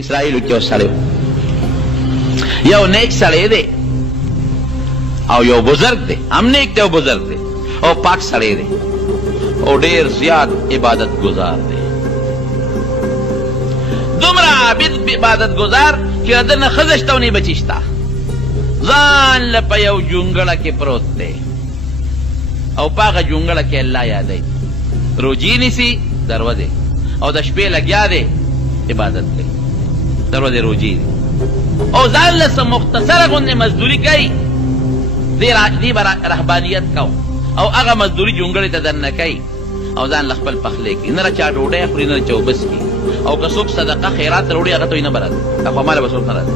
اسرائیلو کې وسړی یو نیک سړی دی او یو بزرگ دی، هم نیک دی او بزرگ دی او پاک سړی دی او ډیر زیات عبادت گزار دی، دومره عابد عبادت گزار چې دنه ښځه شته او نه بچي شته، ځان له په یو جونګړه کې پروت دی او په هغه جونګړه کې الله یادوي، روجي نیسي دروازې او د شپې لګیا دی عبادت کوي، دروازې روجي دی او ځان له څه مختصره غوندې مزدوري کوي، دې به رهبانیت کو او هغه مزدوري جونګړې ته دننه کوي او ځان له خپل پخلی کوي، نه چا ډوډۍ خوري نه چا اوبه څښي، او که څوک صدقه خیرات راوړي هغه ته یې نه به راځي، خو ماله به څوک نه راځي،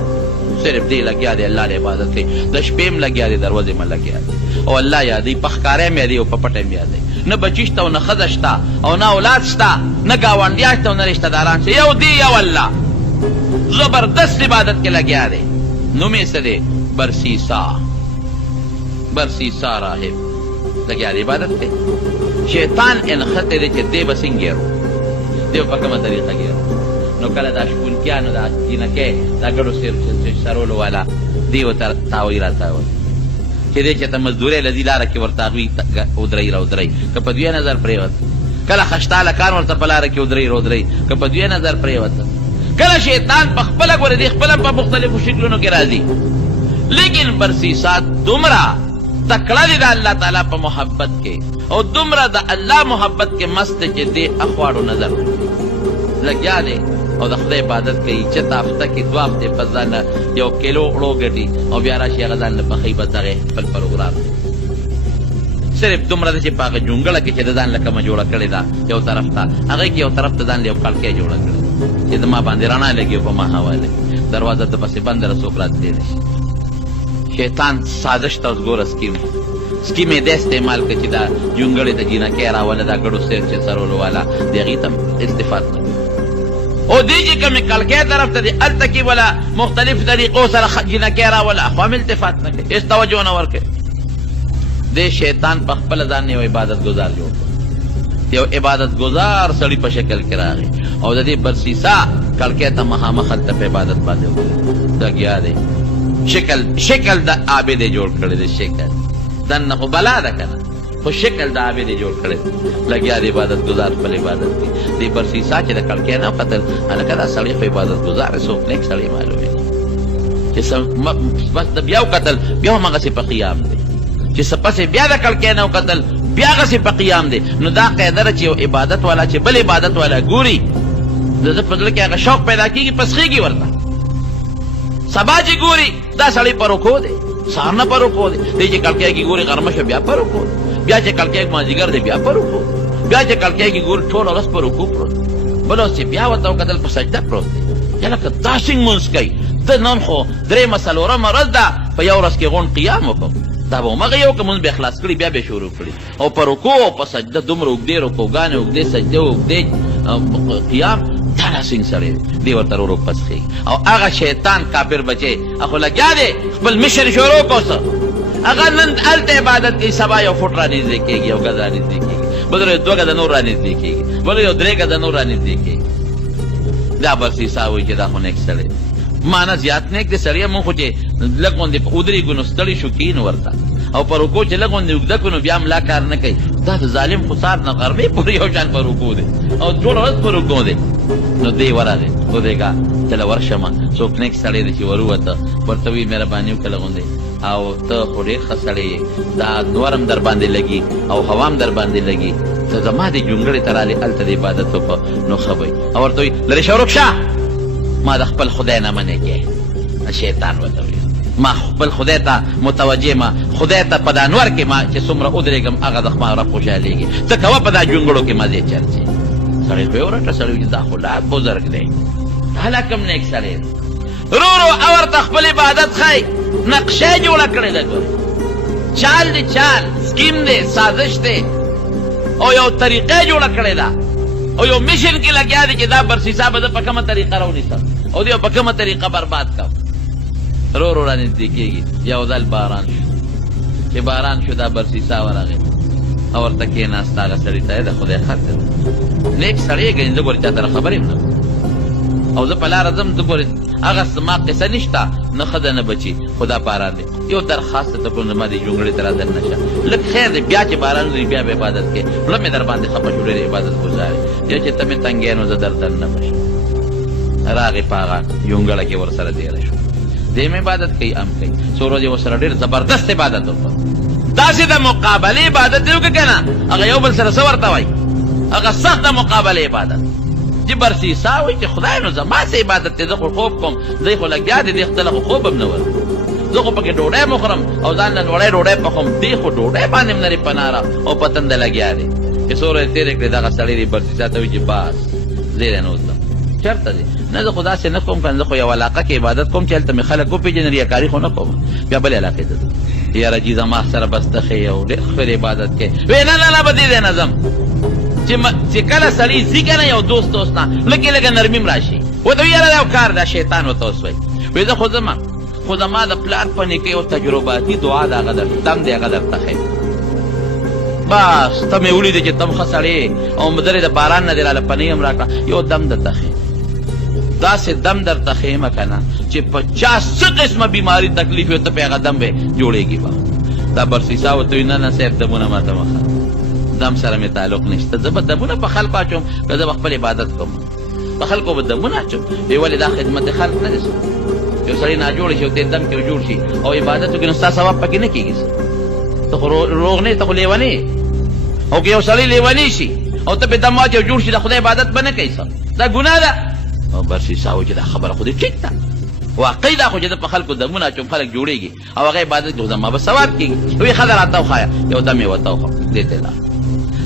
صرف دې لګیا دی الله له عبادت کوي، د شپې هم لګیا دی دروازې هم لګیا دی او الله یادوي، په ښکاره هم یادوي او په پټه هم یادوي، نه بچي شته او نه ښځه شته او نه اولاد شته، نه ګاونډیان شته او نه رشته داران شته، یو دی یو الله زبردست عبادت کې لګیا دی، نوم یې څه دی؟ برسیسا راهب لګیا دی عبادت کوي، شیطان انخته دی چې دی به څنګه ګیرو، دی به په کومه طریقه ګیرو، نو کله دا شپونکیانو دا جینکۍ دا ګډو سرولو والا دی ورته تاوی راتاوی چې دی چې ته مزدورۍ له دې لاره کې ورته هغوی ودرئ راودرئ، که په دوی نظر پرېوت، کله خشتاله کان ورته په لاره کې ودرئ راودرئ، که په دوی نظر پرېوت، کله شیطان په خپله ګورې دی خپله په مختلفو شکلونو کې راځي، لیکن برسیسا دومره تکړه دی د الله تعالی په محبت کې او دومره د الله محبت کې مست دی چې دی اخواړو نظر لګیا دی او د خدای عبادت کوي، چته هفته کې 2 هفتې پس ځان یو کیلو اوړو ګټي او بیا راشي هغه ځان له پخوي بس هغې خپل پروګرام دی، صرف دومره ده چې په هغه جونګړه کې چې د ځان له کومه جوړه کړې ده یو طرف ته، هغې کې یو طرف ته ځان له یو کړکۍ جوړه کړې چې د ما باندې رڼا لګي او په ما هوا لګي، دروازه د پسې بنده څوک راتلی نه شي، شیطان سازش ته اوس ګوره سکیم یې دا استعمال کړه چې دا جونګړې ته جینکۍ راوله دا ګډو سیر چې سرولو والا د هغې ته التفات نه او دی چې کومې کلکۍ طرف ته دی هلته کې وله مختلف طریقو سره جینکۍ راوله خو هم التفات نه کوي، هېڅ توجه نه ورکوي، دی شیطان په خپله ځان یو عبادت گزار جوړ کړ، یو عبادت گزار سړي په شکل کې راغی او د دې برسیسا کلکۍ ته مخامخ هلته په عبادت باندې لګیا دی، شکل د عابد یې جوړ کړی دی، شکل دننه خو بلا ده که نه خو شکل د عابد یې جوړ کړی لګیا دی عبادت گزار خپل عبادت کوي، دې برسیسا چې د کلکۍ نه وکتل هلکه دا سړی خو عبادت گزار دی، څوک نیک سړی معلومېږي چې بس د بیا وکتل بیا هماغسې په قیام دی، چې څه پسې بیا د کلکۍ نه وکتل بیا هغسې په قیام دی، نو دا قاعده ده چې یو عبادت والا چې بل عبادت والا ګوري د ده په زړه کې هغه شوق پیدا کېږي پسخېږي ورته، سبا چې ګوري دا سړی په رکو دی، سهار نه په رکو دی، دی چې کلکۍ کې ګوري غرمه شوه بیا په رکو دی، بیا چې کلکۍ مازدیګر دی بیا په رکو دی، بیا چې کلکۍ کې ګوري ټوله ورځ په رکو پروت دی، بله اوس چې بیا ورته وکتل په سجده پروت دی، یا لکه دا څنګه مونځ کوي، ته نن خو 3 څلورمه ورځ ده په یو ورځ کې غونډ قیام وکړو، دا به همغه یو که مونځ به خلاص کړي بیا به شروع کړي او په رکو او په سجده دومره اوږدې رکوګانې اوږدې سجدې اوږدې قیام دا څنګه سړی دی ورته ورو پسخېږي او هغه شیطان کافر بچی خو لګیا دی خپل مشر شروع کو څه هغه نن هلته عبادت کوي، سبا یو فوټ رانږدې کېږي، یو ګز رانږدې کېږي، بل ورځ 2 ګزه نور رانږدې کېږي، بل یو 3 ګزه نور رانږدې کېږي، دا برسیسا وایي چې دا خو نیک سړی معنی زیات نیک دی سړی، مونږ خو چې لږ غوندې ودرېږو نو ستړي شو کېنو ورته او په رکو چې لږ غوندې اوږده کړو نو بیا ملا کار نه کوي، دا د ظالم خو سهار نه غرمې پورې یو شان په رکو دی او ټوله ورځ په رکو دی، نو دی ورغی ودرېږه چله ورشمه څوک نیک سړی دی چې ورووته ورته وایي مهرباني وکړه غوندې او ته خو ډېر ښه سړی یې، دا نور هم در باندې لګي او هوا هم در باندې لګي، ته زما دې جونګړې ته رالې هلته د عبادت وکړه نو ښه به او ورته وایي لرې شه ورک شه، ما د خپل خدای نه منې کې، شیطان ورته وایي ما خپل خدای ته متوجه ما خدای ته په دا انور کې ما چې څومره ودرېږم هغه د ما رب خوشحالېږي، ته کوه په دا جونګړو کې مزې چرچې، سړی خو یې ورټه سړی چې دا خو لا بزرګ دی، هله کوم نیک سړی دی، رو او ورته خپل عبادت ښایي، نقشه یې جوړه کړې ده، ګورې چال دی، چال سکیم دی، سازش دی او یو طریقه جوړه کړې ده او یو میشن کې لګیا دی چې دا برسیسا به زه په کومه طریقه راونیسم او دی په کومه طریقه برباد کړم، رو رانږدې کېږي، یو ځل باران شو، چې باران شو دا برسیسا ورغی او ورته کېناست، هغه سړي ته د خدای خط دی، نیک سړی یې ګڼي، زه ګورې چا سره خبرې هم نه او زه په لاره ځم ته ګورې هغه زما قصه نشته نه ښځه نه بچي خدا باران دی یو درخواست ته کوم زما دې جونګړې ته رادن نشه لږ خیر دی بیا چې باران وي بیا به عبادت کې زړه مې در باندې خفه شو ډېر عبادت ګزارې یا چې ته مې تنګې نو زه درته نه بشم راغې په هغه یونګړه کې ورسره تېره شو دې مې عبادت کوي ام کوي څو ورځې ورسره ډېر زبردست عبادت وکړ داسې د مقابلې عبادت دی وکړه که نه هغه یو بل سره څه ورته وایي هغه سخت د مقابلې عبادت چې برسیسا وایي چې خدای نو زما څه عبادت دی زه خو خوب کوم دی خو لګیا دی دی خپله خو خوب هم نه ورځي زه خو پکې ډوډۍ مخورم او ځان له لوړی ډوډۍ پخوم دی خو ډوډۍ باندې هم نرې پناره او په تنده لګیا دی چې څو ورځې تېرې کړې دغه سړی دی برسیسا ته وایي چې بس زه دی نه اوسم چېرته دی نه زه خو داسې نه کوم که زه خو یو علاقه کې عبادت کوم چې هلته مې خلک وپېژني ریاکاري خو نه کوم بیا بلې علاقې ته ځم یاره جي زما سره بس ته ښې او ډېر ښه عبادت کوې وی نه نه نه به دې دی نه ځم چې کله سړی ځي که نه یو دوست نه لږې لږه نرمي م راشي ورته وي یاره دا یو کار دا شیطان ورته اوس وایي وی زه خو ځمه خو زما د پلار په نیکۍ او تجرباتي دعا د هغه دم دی هغه درته ښیم بس ته مې ولیدې چې ته م ښه سړی او درې د باران نه دې راله پنۍ هم راکړه یو دم درته ښیم داسې دم درته ښیمه که نه چې 50 څه قسمه بیماري تکلیف وي ته په هغه دم به جوړېږي به دا برسیسا ورته وایي نه نه صاحب دمونه ماته مه ښه دم سره مې تعلق نشته زه به دمونه په خلکو اچوم که زه به خپل عبادت کوم په خلکو به دمونه اچوم وی ولې دا خدمت خلک نه دی یو سړی ناجوړ شي او دې دم کې جوړ شي او عبادت وکړي نو ستا ثواب پکې نه کېږي ته خو روغ نه ته خو لیونی او که یو سړی لیونی شي او ته پې دم واچي او جوړ شي د خدای عبادت به نه کوي دا ګناه ده او برسیسا وایي چې دا خبره خو دې ټیک ده واقعي دا خو چې د په خلکو دمونه اچوم خلک جوړېږي او هغه عبادت کوي زما به ثواب کېږي وایي ښه ده راته وښایه یو دم یې ورته وښه دې ته لاړ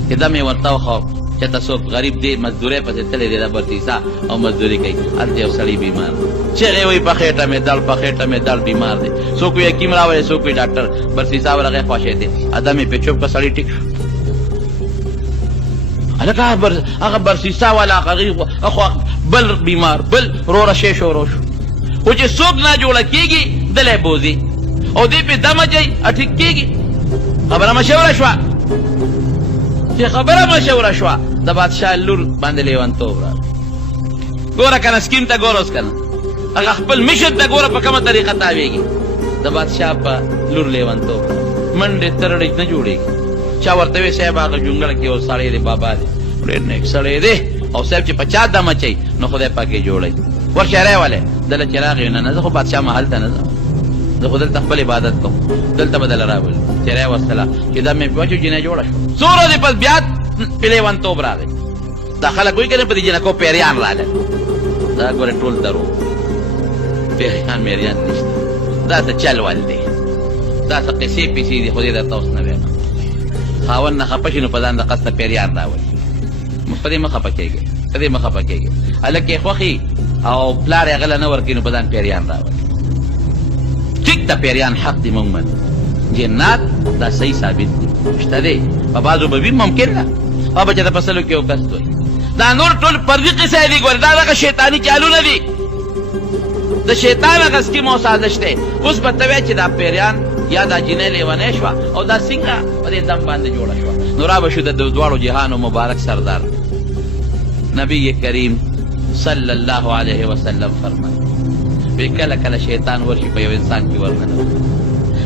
چې دم یې ورته وښه چې ته څوک غریب دی مزدورۍ پسې تللی دی دا برسیسا او مزدوري کوي هلته یو سړی بیمار چغې وایي په خېټه مې دړ په خېټه مې دړ بیمار دی څوک وایي حکیم راولئ څوک وایي ډاکټر برسیسا ورغی خواشې دی ادم یې پې چوپ که سړی ټیک شو هلکه هغه برسیسا والا هغه بل بیمار بل روره شی شروع شو خو چې څوک ناجوړه کېږي دلی بوځي او دې پې دم اچوي ټیک کېږي خبره مشوره شوه چې خبره مشوره شوه د بادشاه لور باندې لیونتوب راغی ګوره که نه سکیم ته ګوره اوس که نه هغه خپل مشر ته ګوره په کومه طریقه تاویږي د بادشاه په لور لیونتوب منډې ترړې نه جوړېږي چا ورته وی صاحب هغه جونګړه کې یو سړی دی بابا دی ډېر نیک سړی دی او صاحب چې په چا دم اچوي نو خدای پاک یې جوړوي ورشه رایولې دله چې راغی نه نه زه خو بادشاه محل ته نه ځم زه خو دلته خپل عبادت کوم دلته به دله راولي چې رای وستله چې دم مې پې واچو جینۍ جوړه شوه څو ورځې پس بیا پې لیونتوب راغی دا خلک وایي که نه په دې جنکو پیریان راغل دا ګورې ټول دروغ پیریان میریان نشته دا څه چل ول دی دا څه قصې پیسې دي خو دې درته اوس نه وایم خاوند نه خفه شي نو په ځان د قصده پیریان راولي په دې مه خفه کېږي په دې مه خفه کېږي هلک یې خوښي او پلار یې غله نه ورکوي نو په ځان پیریان راولي ټیک ده پیریان حق دي موږ منو جنات دا صحیح ثابت دي شته دی په بعضو به وي ممکن ده او به چې د فصلو کې یو کس وایي دا نور ټول فردي قصې دي ګورې دا دغه شیطاني چالونه دي د شیطان هغه سکیم او سازش دی اوس به ته وایې چې دا پیریان یا دا جینۍ لیونۍ شوه او دا څنګه په دې دم باندې جوړه شوه نو را به شو د دواړو جهانو مبارک سردار نبی کریم صلی الله علیه وسلم فرمایي وی کله کله شیطان ورشي په یو انسان کې ورننوځي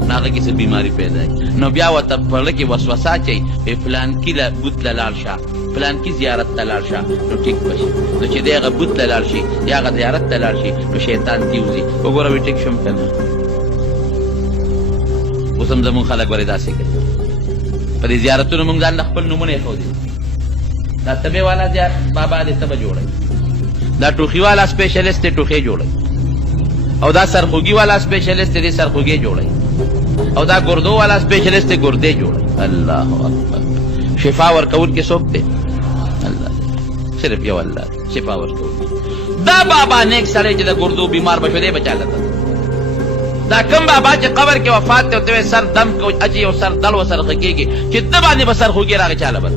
نو هغه کې څه بیماري پیدا کړي نو بیا ورته په زړه کې وسوسه اچوي وی فلانکي بوت له لاړ شه فلانکي زیارت ته لاړ شه نو ټیک به شي نو چې دی هغه بوت ته لاړ شي یا هغه زیارت ته لاړ شي نو شیطان تې وځي وګوره وی ټیک شم که نه اوس هم زمونږ خلک ورې داسې کوي په دې زیارتونو مونږ ځان له خپل نومونه ایښودي دا تبې والا بابا دې تبه جوړوي دا ټوخي والا سپیشلیست دی ټوخې جوړوي او دا سرخوږي والا سپیشلیست دی سرخوږې جوړوي او دا ګردو والا سپیشلیست دی ګردې جوړوي الله اکبر شفا ورکوونکی څوک دی الله صرف یو الله شفا ورکوونکی دا بابا نیک سړی چې د ګردو بیمار به شو دی به چاله ته دا کم بابا چې قبر کې وفات دی او ته سر دم اچي او سر دړ ورسره ښه کېږي چې ته باندې به سرخوږي راغی چاله به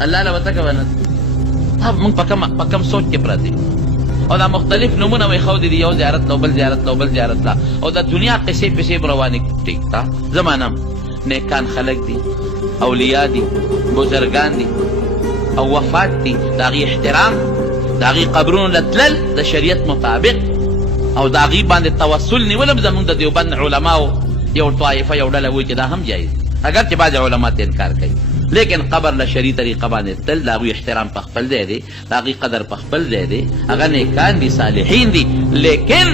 الله له به ته که به نه مونږ په کم سوچ کې پراته او دا مختلف نمونه مې ښودي دي یو زیارت له بل زیارت له بل زیارت له او د دنیا قصې پسې به روانې ټیک تا زمانه نیکان خلک دي اولیاء دي بزرګان دي او وفات دي د هغې احترام د هغې قبرونو له تلل د شریعت مطابق او د هغې باندې توسل نیول هم زموږ د دیوبند علماو یو طایفه یو ډله وایي چې دا هم جایز اگر چې بعضې علما ته انکار کوي لیکن قبر له شرعي طریقه باندې تل د هغوی احترام په خپل ځای دی د هغې قدر په خپل ځای دی هغه نیکان دي صالحین دي لیکن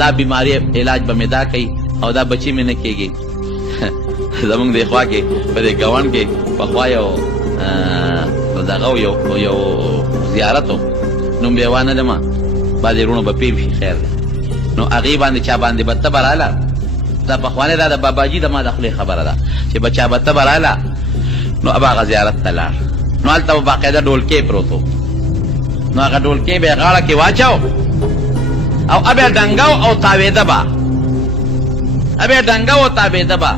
دا بیماری علاج به مې دا کوي او دا بچي مې نه کېږي زمونږ دې خوا کې په دې ګاونډ کې پخوا یو دغه یو زیارت و نوم بیا وانه لمه بعضې وروڼو به پیم شي خیر دی نو هغې باندې چا باندې به تبه راله دا پخوانۍ دا د باباجي د ما د خولې خبره ده چې به چا به تبه راله نو ابا هغه زیارت ته لاړ نو هلته به باقاعده ډولکی پروت و نو هغه ډولکی به یې غاړه کې واچو او ابیا ډنګو او تاوېده به ابیا ډنګو او تاوېده به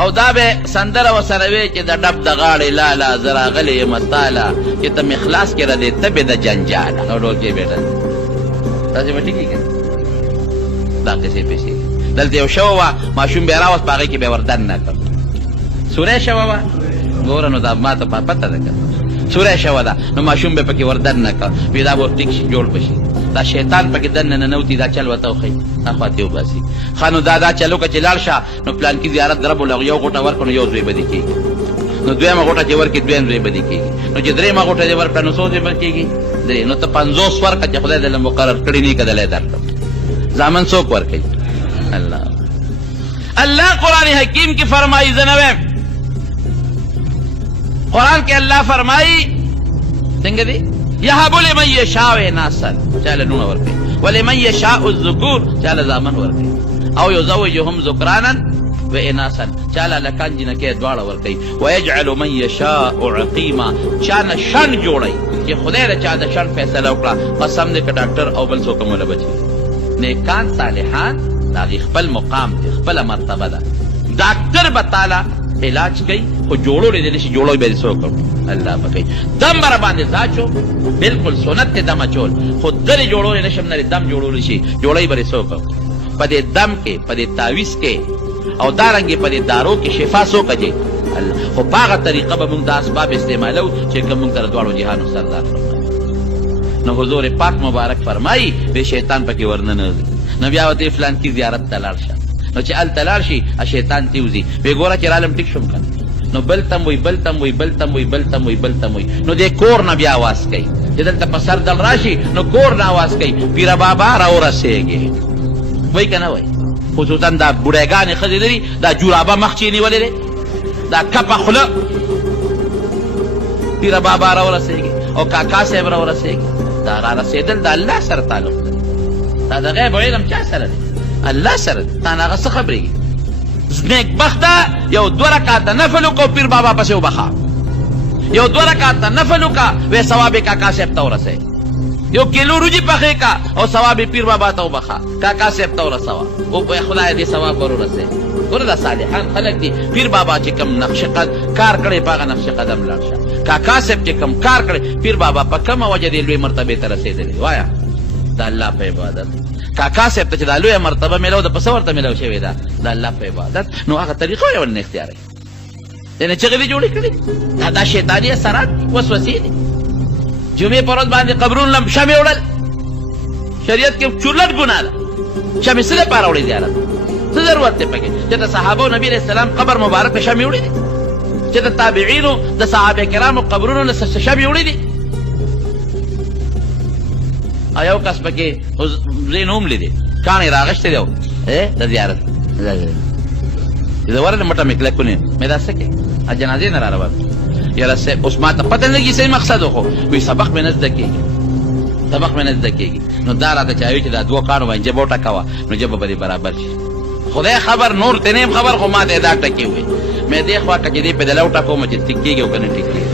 او دا به سندره ورسره وی چې د ډب د غاړې لاله زه راغلی یم تاله چې ته مې خلاص کړه دې تبې د جنجاله او ډولکی به ډنګ داسې به ټیکې که دا قصې پیسې دلته یو شوه وه ماشوم به یې راوست په هغې کې به یې ور دننه کړ سوری شوه وه ګوره نو دا ما ته پته ده که سوری شوه ده نو ماشوم به پکې ور دننه کړ وی دا به ټیک شي جوړ به شي دا شیطان پکې دننه ننوتي دا چل ورته وښیي اخوا تې وباسي ښه نو دا چلو که چې لاړ شه نو پلانکي زیارت د رب الهغو یو غوټه ورکړو نو یو زوی به دې کېږي نو دویمه غوټه چې ورکړي دویم زوی به دې کېږي نو چې درېیمه غوټه دې ورکړه نو څو زوی به کېږي درې نو ته 50 ورکړه چې خدای دې مقرر کړي نه که دلی درکړم زامن څوک ورکوي اللہ قرآن حکیم کی فرمائی زنوے قرآن کے اللہ فرمائی سنگے دی یہب لمن یشاء اناثا چاله نونه ورکي ولمن یشاء الذکور چاله زامن ورکي او یزوجهم ذکرانا و اناثا چاله لکان جنکه دواړه ورکي ويجعل من یشاء عقیما چانه شن جوړي چې خدای له چا د شن فیصله وکړه قسم دې که ډاکټر او بل څوک مولا بچي نیکان صالحان داغی خپل مقام دی خپل مرتبه ده ډاکټر به تعالی علاج کوي خو جوړو لیدلی شي جوړو به یې څوک الله به کوي دم به راباندې ځاچو بلکل سنت دی دم اچول خو دلې جوړولی نه شم نه دم جوړولی شي جوړی به یې څوک په دې دم کې په دې تعویز کې او دارنګې په دې دارو کې شفا څوک اچي خو په هغه طریقه به موږ دا اسباب استعمالو چې کوم موږ ته د دواړو جهانو سردار فرمایي نو حضور پاک مبارک فرمایي بې شیطان پکې ورننوځي نو بیا ورته فلان کی زیارت ته لاړ شه نو چې هلته لاړ شي شیطان ته وځي وی ګوره چې رالم ټیک شم که نو بل تم وی بل تم وی بل تم وی بل تم وی بل تم وی نو دې کور نه بیا آواز کوي چې دلته په سر دل راشي نو کور نه آواز کوي پیره بابا راورسېږي وایي که نه وایي خصوصا دا بوډیګانې ښځې لري دا جورابه مخ چې یې نیولې دی دا کپه خوله پیره بابا راورسېږي او کاکا صاحب راورسېږي دا را رسېدل د الله سره تعلق لري دا د غیب علم چا سره دی الله سره دی تا نه هغه څه خبرېږي نیک بخته یو 2 رکعته نفل وکړو پیر بابا پسې وبخه یو 2 رکعته نفل وکړه وی ثواب یې کاکا صاحب ته ورسوي یو کیلو روجي پخې کا او ثواب یې پیر بابا ته وبخه کاکا صاحب ته ورسوه خدای دې ثواب ور ورسوي ګوره دا صالحان خلک دي پیر بابا چې کوم نقش کار کړی په هغه نقش قدم لاړ شه کاکا صاحب چې کوم کار کړی پیر بابا په کومه وجه دې لوی مرتبې ته رسېدلی وایه د الله په عبادت کاکا صاحب ته چې دا لویه مرتبه میلو ده په څه ورته میلو شوې ده د الله په عبادت نو هغه طریقه یې ولنه اختیاروي یعنې چغې دې جوړې کړي دا شیطاني اثرات وسوسې دي جمعې په ورځ باندې قبرونو لم شمې وړل شریعت کې چورلټ ګناه ده شمې څه دپاره وړې زیارت څه ضرورت دی پکې چې د صحابو نبي علیه السلام قبر مبارک ته شمې وړې دي چې د تابعینو د صحابه کرامو قبرونو نه شمې وړې دي یو کس پکې زه نوم لیدې کاڼې راغشتې دی د زیارت زه ورغلم مټه مې کلکونې مې دا څه کې جنازې نه را روان یاره اوس ما ته پته نه لګي څه مقصد وخو وایي سبق مې نه زده کېږي سبق مې نه زده کېږي نو دا راته چې وایي چې دا 2 کاڼو باندې جبه وټکوه نو جبه به دې برابر شي خدای خبر نور ته نه خبر خو ما ته دا ټکې وې مې دې خوا که چې دې په دله وټکوم چې ټیک کېږي او که نه ټیک کېږي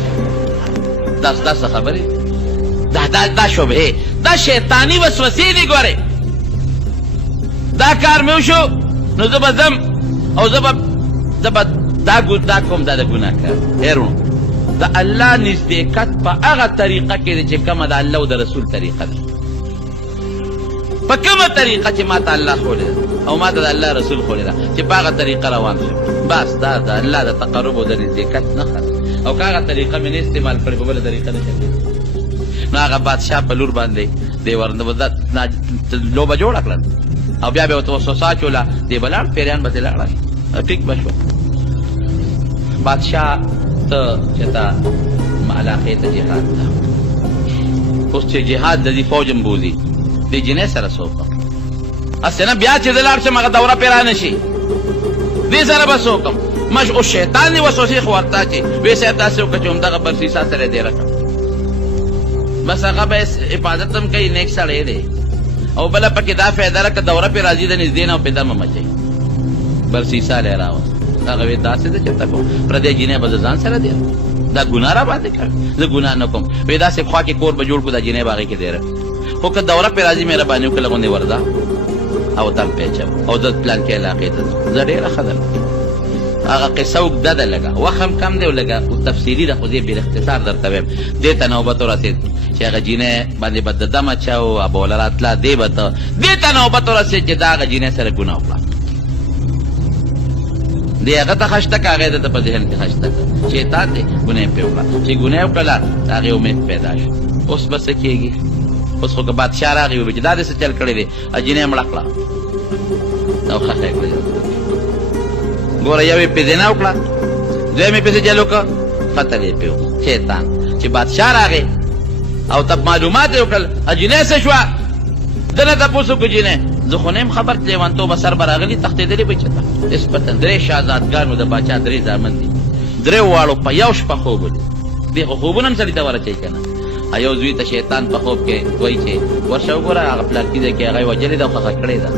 دا څه خبرې دا شبهه دا شیطانی وسوسې دي ګورې دا کار مې وشو نو زه به ځم او زه به دا کوم دا د ګناه کار هیرونو د الله نزدېکت په هغه طریقه کې دی چې کومه د الله او د رسول طریقه ده په کومه طریقه چې ما ته الله ښودې ده او ما ته د الله رسول ښودې ده چې په هغه طریقه روان شم بس دا د الله د تقرب او د نزدېکت نښه ده او که هغه طریقه مې نه استعمال کړې په بله طریقه نه شم نو هغه بادشاه په لور باندې دی لوبه جوړه کړل او بیا به ورته وسوسه اچوله دی به لاړ پیریان به ترې لاړل ټیک به شو بادشاه ته چې تا علاقې ته جهاد ته اوس چې جهاد د دې فوج م بوځي دې جنۍ سره څه وکړم هسې نه بیا چې زه لاړ شم هغه دوره پرې رانه شي دې سره به څه وکړم اوس شیطان دې وسوسې خو ورته اچي ویې صاحب داسې وکړه چې همدغه برسیسا سره یې دیره کړه بس هغه به حفاظت هم کوي نیک سړی دی او بله پکې دا فایده ده که دوره پرې راځي د نږدې نه او پې دمه مچوي برسیسا لی راوست هغه ویې داسې ده چېرته کوم پردی جینۍ به زه ځان سره دی دا ګناه را باندې کړ زه ګناه نه کوم ویې داسې خوا کې کور به جوړ کړو دا جینۍ به هغې کې دیره خو که دوره پرې راځي مهرباني وکړه لږ غوندې ورځه او تم پیچم او زه پلانکې علاقې ته ځم زه ډېره ښه درته هغه قصه اوږده ده لږه وخت هم کم دی او لږه تفصیلي ده خو زه بېل اختصار درته ویم دې ته نوبت ورسېد چې هغه جینۍ باندې به د دم اچاو او به وله راتله دې به ته دې ته نوبت ورسېد چې دا هغه جینۍ سره ګناه وکړه دې هغه ته خشته که هغې ده ته په ذهن کې خشته کړه شیطان دی ګناه یې پرې وکړه چې ګناه یې وکړله د هغې امید پیدا شو اوس به څه کېږي اوس خو که بادشاه راغی وبه چې دا دې څه چل کړی دی جینۍ مړه کړه او خښه یې کړه ګوره یو یې پې زنا وکړه دویم یې پسې جل وکړه قتل یې پې وکړه شیطان چې بادشاه راغی او تب معلومات یې وکړل جینۍ څه شوه ده نه تپوس وکړو جینۍ زه خو نه یم خبر چې لیونتوبه سر به راغلي تښتېدلې به چېرته نسبتا 3 شهزادګانو د باچا 3 زامن دي 3 واړو په یو شپه خوب ولید دې خو خوبونه هم سړي ته ورچوي که نه یو زوی ته شیطان په خوب کې وایي چې ورشه وګوره هغه پلارکي ځای کې هغه یې وجلې ده او خښه کړې ده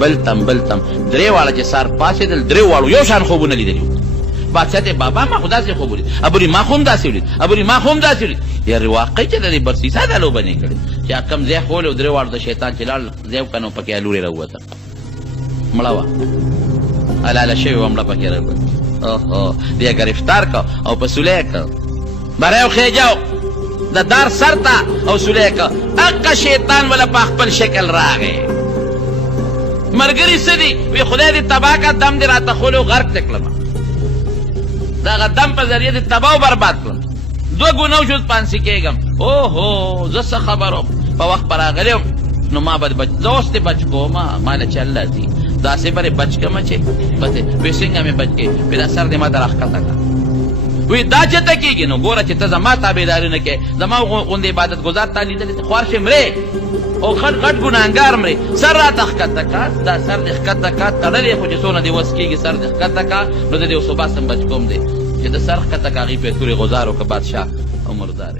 بل تم 3 واړه چې سار پاڅېدل 3 واړو یو شان خوبونه لیدلي وو بادشاه ته بابا ما خو داسې خوب ولید ابوري ما خو هم داسې ولید ابوري ما خو هم داسې ولید یارې واقعي چې د دې برسیسا دا لوبه نه یې کړې چې کم ځای ښولی و 3 واړو د شیطان چې لاړ ځای وکړه نو پکې لورې راووته مړه وه حلاله شوې وه مړه پکې راووته اوهو دې یې ګرفتار کړه او په سولی یې کړ بری او خېجو د دار سر ته او سولی یې کړ هغه شیطان وله په خپل شکل راغی ملګري څه دي وی خدای دې تباه کا دم دې راته خولی و غرق دې کړمه د هغه دم په ذریعه دې تباه و برباد کړم 2 ګناه وشو پانسي کېږم اوهو زه څه خبر وم په وخت به راغلی وم نو ما به زه اوس دې بچ کومه ما له چې الله دي داسې به دې بچ کړمه چې بس وی څنګه مې بچ کړې وی دا سر دې ما ته راښکته کړه وی دا چېرته کېږي نو ګوره چې ته زما تابعداري نه کوې زما غوندې عبادت گزار تا لیدلې خوار شې مرې او غټ غټ ګناهګار مرې سر راته ښکته که دا سر دې ښکته که تړلی خو چې څونه دې وس کېږي سر دې ښکته که نو زه دې یو صبح سم بچ کوم دی چې د سر ښکته که هغې پې تورې غزار وکړه بادشاه او مردار